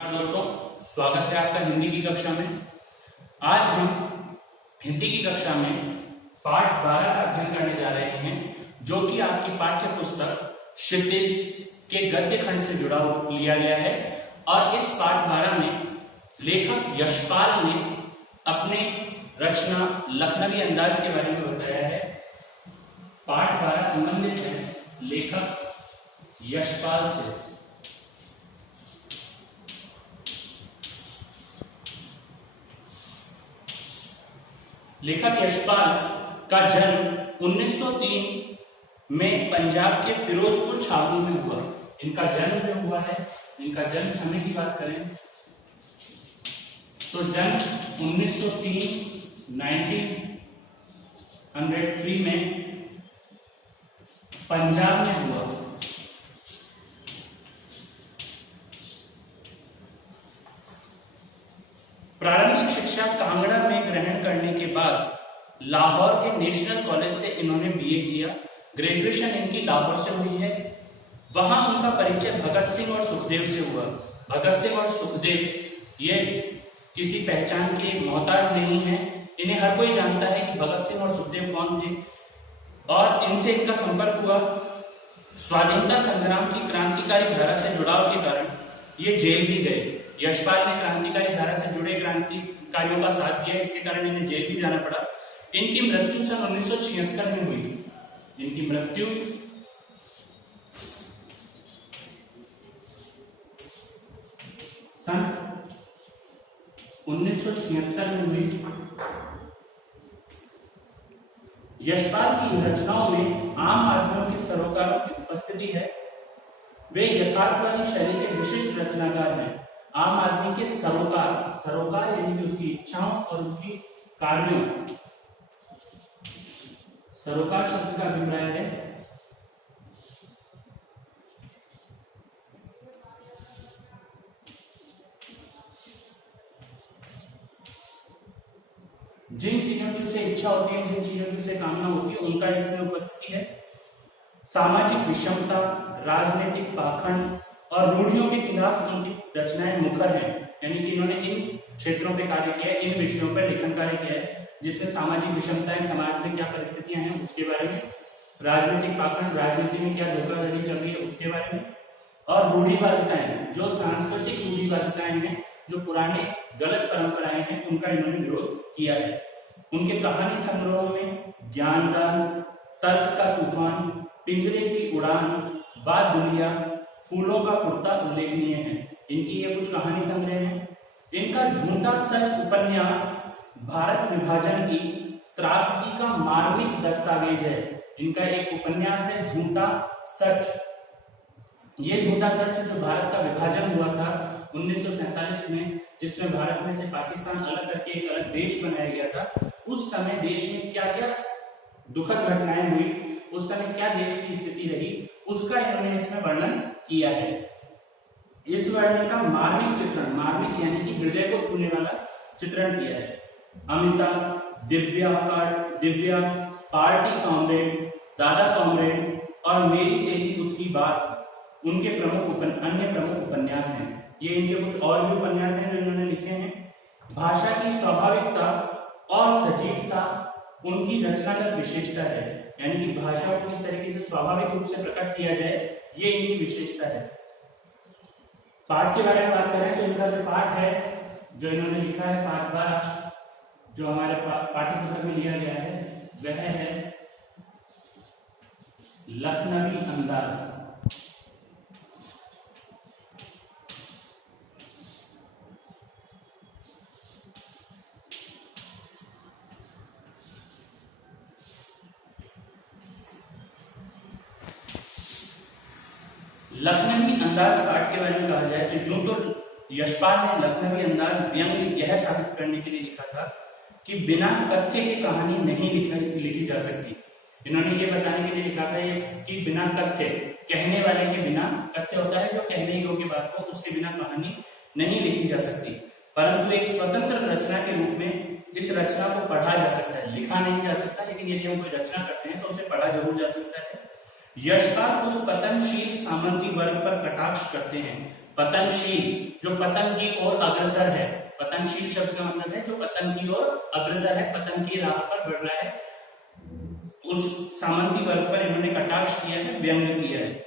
दोस्तों, स्वागत है आपका हिंदी की कक्षा में। आज हम हिंदी की कक्षा में पाठ 12 का अध्ययन करने जा रहे हैं, जो कि आपकी पाठ्य पुस्तक क्षितिज के गद्य खंड से जुड़ा लिया गया है। और इस पाठ 12 में लेखक यशपाल ने अपने रचना लखनवी अंदाज के बारे में बताया है। पाठ 12 संबंधित है लेखक यशपाल से। लेखक यशपाल का जन्म 1903 में पंजाब के फिरोजपुर छावनी में हुआ। इनका जन्म जो हुआ है, इनका जन्म समय की बात करें तो जन्म 1903 में पंजाब में हुआ। प्रारंभिक शिक्षा कांगड़ा में ग्रहण करने के बाद लाहौर के नेशनल कॉलेज से इन्होंने बीए किया। ग्रेजुएशन इनकी लाहौर से हुई है। वहां उनका परिचय भगत सिंह और सुखदेव से हुआ। भगत सिंह और सुखदेव ये किसी पहचान के मोहताज नहीं है, इन्हें हर कोई जानता है कि भगत सिंह और सुखदेव कौन थे। और इनसे इनका संपर्क हुआ। स्वाधीनता संग्राम की क्रांतिकारी धारा से जुड़ाव के कारण ये जेल भी गए। यशपाल ने क्रांतिकारी धारा से जुड़े क्रांतिकारियों का साथ दिया, इसके कारण इन्हें जेल भी जाना पड़ा। इनकी मृत्यु सन 1976 में हुई। इनकी मृत्यु सन 1976 में हुई। यशपाल की रचनाओं में आम आदमियों के सरोकारों की उपस्थिति है। वे यथार्थवादी शैली के विशिष्ट रचनाकार हैं। आम आदमी के सरोकार यानी कि उसकी इच्छाओं और उसकी कार्यों, सरोकार शब्द का अभिप्राय है जिन चीजों की उसे इच्छा होती है, जिन चीजों की उसे कामना होती है, उनका इसमें उपस्थिति है। सामाजिक विषमता, राजनीतिक पाखंड और रूढ़ियों के खिलाफ उनकी रचनाएं मुखर हैं। यानी कि इन्होंने इन क्षेत्रों पे कार्य किया है, इन विषयों पर लेखन कार्य किया है, जिसमें सामाजिक विषमताएं, समाज में क्या परिस्थितियां हैं उसके बारे में, राजनीतिक पाखंड, राजनीति में क्या धोखाधड़ी चल रही है उसके बारे में, और रूढ़िवादिताएं, जो सांस्कृतिक रूढ़िवादिताएं हैं, जो पुराने गलत परंपराएं हैं, उनका इन्होंने विरोध किया है। उनके कहानी संग्रहों में ज्ञानदान, तर्क का तूफान, पिंजरे की उड़ान, वाद दुनिया, फूलों का कुर्ता उल्लेखनीय है। इनकी ये कुछ कहानी संग्रह हैं। इनका झूठा सच उपन्यास भारत विभाजन की त्रासदी का मार्मिक दस्तावेज है। इनका एक उपन्यास है झूठा सच। ये झूठा सच जो भारत का विभाजन हुआ था 1947 में, जिसमें भारत में से पाकिस्तान अलग करके एक अलग देश बनाया गया था। उस समय देश में क्या क्या दुखद घटनाएं हुई, उस समय क्या देश की स्थिति रही, उसका इन्होंने इसमें वर्णन किया है। इस वर्णन का मार्मिक चित्रण, मार्मिक यानी कि हृदय को छूने वाला चित्रण किया है। अमिता, दिव्या, पार्टी कॉमरेड, दादा कॉमरेड और मेरी तेरी उसकी बात उनके अन्य प्रमुख उपन्यास हैं। ये इनके कुछ और भी उपन्यास हैं जो इन्होंने लिखे हैं। भाषा की स्वाभाविकता और सजीवता उनकी रचनागत विशेषता है। यानी कि भाषा को किस तरीके से स्वाभाविक रूप से प्रकट किया जाए, ये इनकी विशेषता है। पाठ के बारे में बात करें तो इनका जो पाठ है, जो इन्होंने लिखा है, पाठ 12 जो हमारे पाठ्य पुस्तक में लिया गया है, वह है लखनवी अंदाज। लखनवी अंदाज पाठ के बारे में कहा जाए तो यूं तो यशपाल ने लखनवी अंदाज व्यंग्य यह साबित करने के लिए लिखा था कि बिना कथ्य की कहानी नहीं लिखी जा सकती। इन्होंने ये बताने के लिए लिखा था कि बिना कथ्य, कहने वाले के बिना, कथ्य होता है जो कहने योग्य बात हो, उसके बिना कहानी नहीं लिखी जा सकती। परंतु एक स्वतंत्र रचना के रूप में इस रचना को पढ़ा जा सकता है, लिखा नहीं जा सकता, लेकिन यदि हम कोई रचना करते हैं तो उसे पढ़ा जरूर जा सकता है। यशपाल उस पतनशील सामंती वर्ग पर कटाक्ष करते हैं पतनशील, जो पतन की ओर अग्रसर है। पतनशील शब्द का मतलब है जो पतन की ओर अग्रसर है, पतन की राह पर बढ़ रहा है, उस सामंती वर्ग पर इन्होंने कटाक्ष किया है, व्यंग किया है।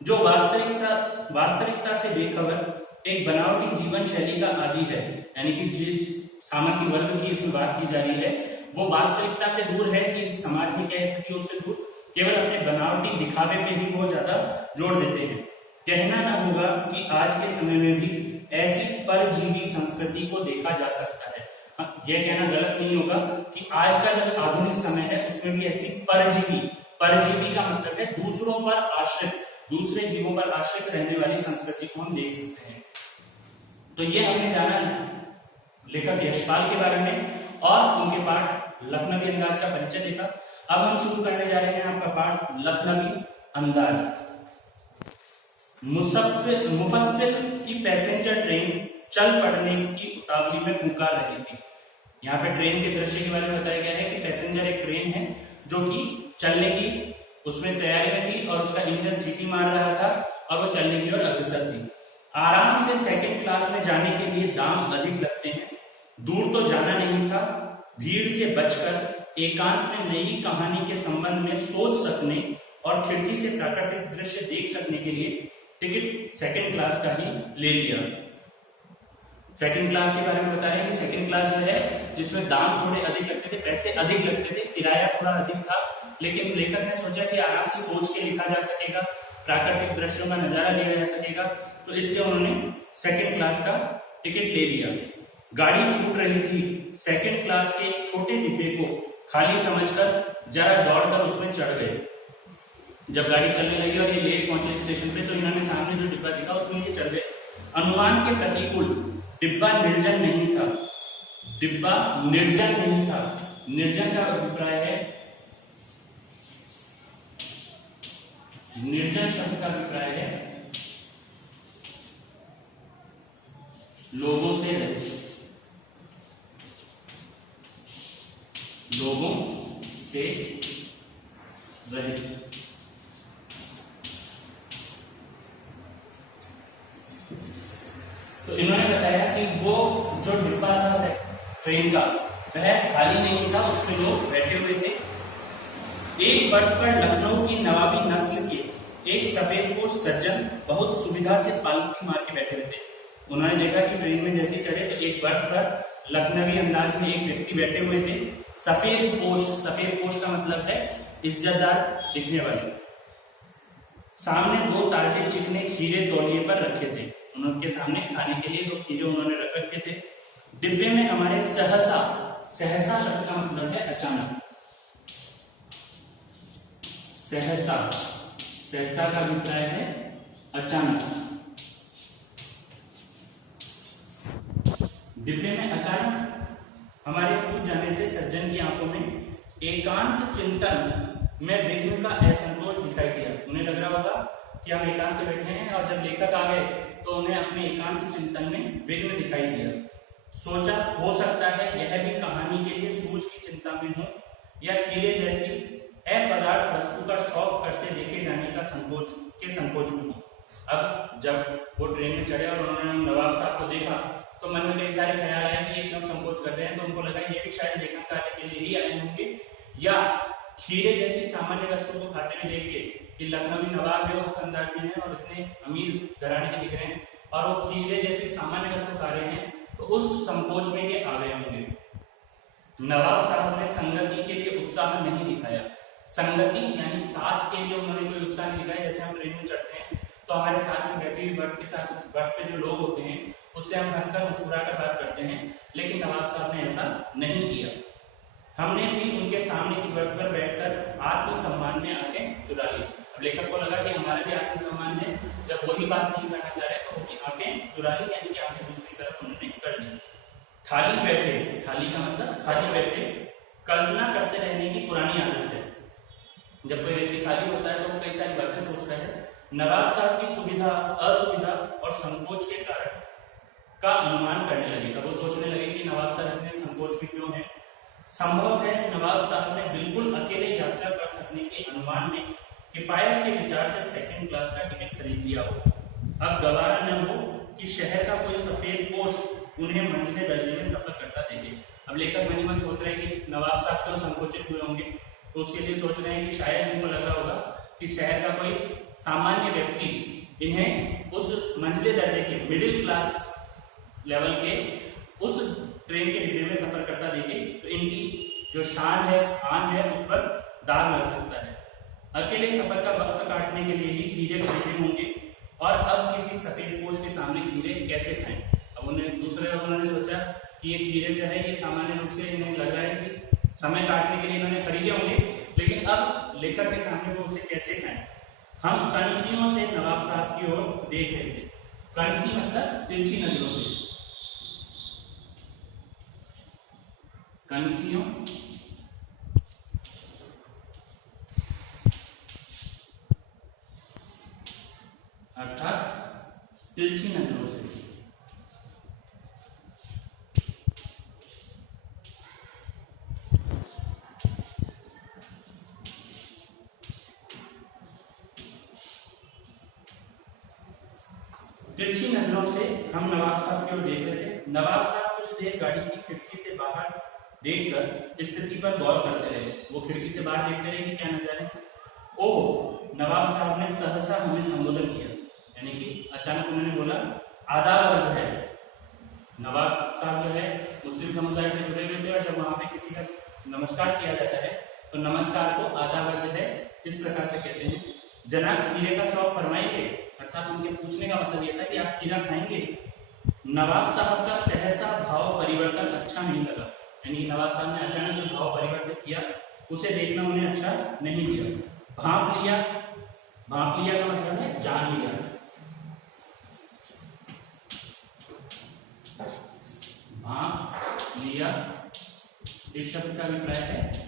जो वास्तविकता से बेखबर एक बनावटी जीवन शैली का आदी है, यानी कि जिस सामंती वर्ग की इसमें बात की जा रही है वो वास्तविकता से दूर है कि समाज में क्या स्थिति है उससे दूर, केवल अपने बनावटी दिखावे पे ही बहुत ज्यादा जोर देते हैं। कहना ना होगा कि आज के समय में भी ऐसी परजीवी संस्कृति को देखा जा सकता है। यह कहना गलत नहीं होगा कि आज का जो आधुनिक समय है उसमें भी ऐसी परजीवी का मतलब है दूसरों पर आश्रित, दूसरे जीवों पर आश्रित रहने वाली संस्कृति को हम देख सकते हैं। तो ये हमने जाना लेखक यशपाल के बारे में और उनके पाठ लखनवी अंदाज का परिचय देखा। अब हम शुरू करने जा रहे हैं आपका पाठ लखनवी अंदाज। मुफस्सिल की पैसेंजर ट्रेन चल पड़ने की उतावली में फुंकार रही थी। यहाँ पे ट्रेन के दृश्य के बारे में बताया गया है कि पैसेंजर एक ट्रेन है जो कि चलने की उसमें तैयारी में थी और उसका इंजन सीटी मार रहा था और वो चलने की ओर अग्रसर थी। आराम से सेकंड क्लास में जाने के लिए दाम अधिक लगते हैं, दूर तो जाना नहीं था, भीड़ से बचकर एकांत में नई कहानी के संबंध में सोच सकने और खिड़की से प्राकृतिक दृश्य देख सकने के लिए टिकट सेकंड क्लास का ही ले लिया। सेकंड क्लास के बारे में बता रहे हैं कि सेकंड क्लास जो है जिसमें दाम थोड़े अधिक लगते थे, पैसे अधिक लगते थे, किराया थोड़ा अधिक था, लेकिन लेखक ने सोचा कि आराम से सोच के लिखा जा सकेगा, प्राकृतिक दृश्यों का नजारा लिया जा सकेगा, तो इसलिए उन्होंने सेकंड क्लास का टिकट ले लिया। गाड़ी छूट रही थी, सेकंड क्लास के एक छोटे डिब्बे को खाली समझकर जरा दौड़कर उसमें चढ़ गए। जब गाड़ी चलने लगी और ये लेट पहुंचे स्टेशन पे तो इन्होंने सामने जो डिब्बा दिखा उसमें ये चढ़ गए। अनुमान के प्रतिकूल डिब्बा निर्जन नहीं था, डिब्बा निर्जन नहीं था। निर्जन का अभिप्राय है, निर्जन शब्द का अभिप्राय है लोगों से रहित, लोगों से रहित। तो इन्होंने बताया कि वो जो डिब्बा था ट्रेन का वह खाली नहीं था, उसमें लोग बैठे हुए थे। एक बर्थ पर लखनऊ की नवाबी नस्ल के एक सफेदपोश सज्जन बहुत सुविधा से पालकी मार के बैठे हुए थे। उन्होंने देखा कि ट्रेन में जैसे चढ़े तो एक बर्थ पर लखनवी अंदाज में एक व्यक्ति बैठे हुए थे। सफेदपोश, सफेदपोश का मतलब है इज्जतदार दिखने वाले। सामने दो ताजे चिकने खीरे तौलिए पर रखे थे। उनके सामने खाने के लिए दो खीरे उन्होंने रख रखे थे। डिब्बे में हमारे सहसा, सहसा शब्द का मतलब है अचानक, सहसा, सहसा का अभिप्राय है अचानक। डिब्बे में अचानक हमारे कूद जाने से सज्जन की आंखों में एकांत चिंतन में विघ्न का असंतोष दिखाई दिया। उन्हें लग रहा होगा कि हम एकांत से बैठे हैं और जब लेखक आ गए तो उन्हें अपने एकांत चिंतन में विघ्न दिखाई दिया। सोचा हो सकता है यह भी कहानी के लिए सूझ की चिंता में हो या खीरे जैसी अपदार्थ वस्तु का शौक करते देखे जाने का संकोच में हो। अब जब वो ट्रेन में चढ़े और उन्होंने नवाब साहब को देखा तो मन में कई सारे ख्याल आए कि ये क्यों संकोच कर रहे हैं, तो उनको लगा ये भी शायद लेखन कार्य के लिए ही आए होंगे या खीरे जैसी सामान्य वस्तु को खाते हुए देख के कि लखनवी नवाब है उस अंदाज में है और इतने अमीर घराने के दिख रहे हैं और वो खीरे जैसी सामान्य वस्तु खा रहे हैं, तो उस संकोच में ये आ गए होंगे। नवाब साहब ने संगति के लिए उत्साह नहीं दिखाया। संगति यानी साथ के लिए उन्होंने कोई उत्साह नहीं दिखाया। जैसे हम ट्रेन में चढ़ते हैं तो हमारे साथ में बैठी हुई बर्थ के साथ बर्थ पे जो लोग होते हैं उससे हम हंसकर मुस्कुरा कर बात करते हैं, लेकिन नवाब साहब ने ऐसा नहीं किया। हमने भी उनके सामने की बर्थ पर बैठकर आत्मसम्मान में आंखें चुरा ली। अब लेखक को लगा कि हमारा भी आत्मसम्मान है, जब वही बात नहीं करना चाह रहे तो उनकी आंखें चुरा ली, यानी कि आंखें दूसरी तरफ उन्होंने कर ली। खाली बैठे, खाली का मतलब खाली बैठे कल्पना करते रहने की पुरानी आदत है। जब कोई व्यक्ति खाली होता है तो वो कई सारी बातें सोचता है। नवाब साहब की सुविधा, असुविधा और संकोच के कारण का अनुमान करने लगे। अब वो सोचने लगे कि नवाब साहब ने संकोच भी क्यों है। संभव है नवाब साहब ने बिल्कुल अकेले यात्रा कर सकने के अनुमान में किफायत के विचार से सेकंड क्लास का टिकट खरीद लिया हो। अब गवारा न हो कि शहर का कोई सफेद पोश उन्हें मंझले दर्जे में सफर करता देखे। अब लेखक मन ही मन सोच रहे हैं कि नवाब साहब तो संकोचित हुए होंगे, तो उसके लिए सोच रहे हैं कि शायद इनको लग रहा होगा कि शहर का कोई सामान्य व्यक्ति इन्हें उस मंझले दर्जे के मिडिल क्लास लेवल के उस ट्रेन के डिब्बे में सफर करता देखे तो इनकी जो शान है, आन है, उस पर दाग लग सकता है। अकेले सफर का वक्त काटने के लिए ही खीरे खरीदे होंगे और अब किसी सफेद पोश के सामने खीरे कैसे खाएं। अब उन्होंने सोचा कि ये खीरे जो है ये सामान्य रूप से इन्हें लग रहा है कि समय काटने के लिए इन्होंने खरीदे होंगे, लेकिन अब लेखक के सामने वो उसे कैसे खाएं। हम कनखियों से नवाब साहब की ओर देख रहे थे। कनखी मतलब तिरछी नजरों से, कनखियों अर्थात तिरछी नजरों से। तिरछी नजरों से हम नवाब साहब की ओर देख रहे थे। नवाब साहब कुछ देर गाड़ी की खिड़की से बाहर देखकर स्थिति पर गौर करते रहे। वो खिड़की से बाहर देखते रहे कि क्या नजारे। ओह, नवाब साहब ने सहसा हमें संबोधन किया, यानी कि अचानक उन्होंने बोला, आदाब अर्ज है। नवाब साहब जो है मुस्लिम समुदाय से जुड़े हुए थे और जब वहां पे किसी का नमस्कार किया जाता है तो नमस्कार को आदाब अर्ज है इस प्रकार से कहते हैं। जनाब खीरे का शौक फरमाइए, अर्थात उनके पूछने का मतलब यह था कि आप खीरा खाएंगे। नवाब साहब का सहसा भाव परिवर्तन अच्छा नहीं लगा, यानी नवाब साहब ने अचानक जो भाव परिवर्तित किया उसे देखना उन्हें अच्छा नहीं दिया। भांप लिया का मतलब है जान लिया। भांप लिया इस शब्द का अभिप्राय है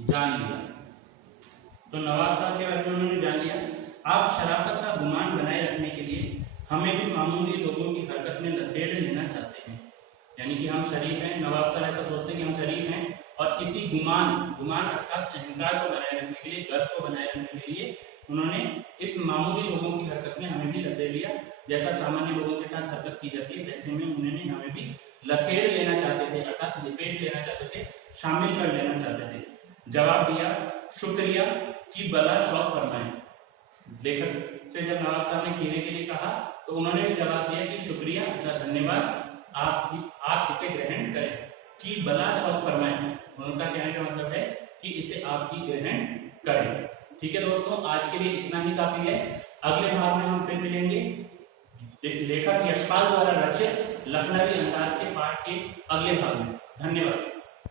जान लिया। तो नवाब साहब के बारे में उन्होंने जान लिया। आप शराफत का गुमान बनाए रखने के लिए हमें भी मामूली लोगों की हरकत में लथेड़ लेना चाहते हैं, यानी कि हम शरीफ हैं। नवाब साहब ऐसा सोचते हैं कि हम शरीफ हैं और इसी गुमान अर्थात अहंकार को बनाए रखने के लिए, गर्व को बनाए रखने के लिए उन्होंने इस मामूली लोगों की हरकत में हमें भी लथेड़ लिया। जैसा सामान्य लोगों के साथ हरकत की जाती है वैसे में उन्होंने हमें भी लथेड़ लेना चाहते थे, अर्थात लपेट लेना चाहते थे, शामिल कर लेना चाहते थे। जवाब दिया, शुक्रिया कि बला शौक फरमाए। लेखक से जब नवाब साहब ने खीरे के लिए कहा तो उन्होंने भी जवाब दिया कि शुक्रिया, धन्यवाद, आप इसे ग्रहण करें। कि बला शौक फरमाए, उनका कहने का मतलब है कि इसे आप ही ग्रहण करें। ठीक है दोस्तों, आज के लिए इतना ही काफी है। अगले भाग में हम फिर मिलेंगे लेखक यशपाल द्वारा रचित लखनवी अंदाज के पाठ के अगले भाग में। धन्यवाद।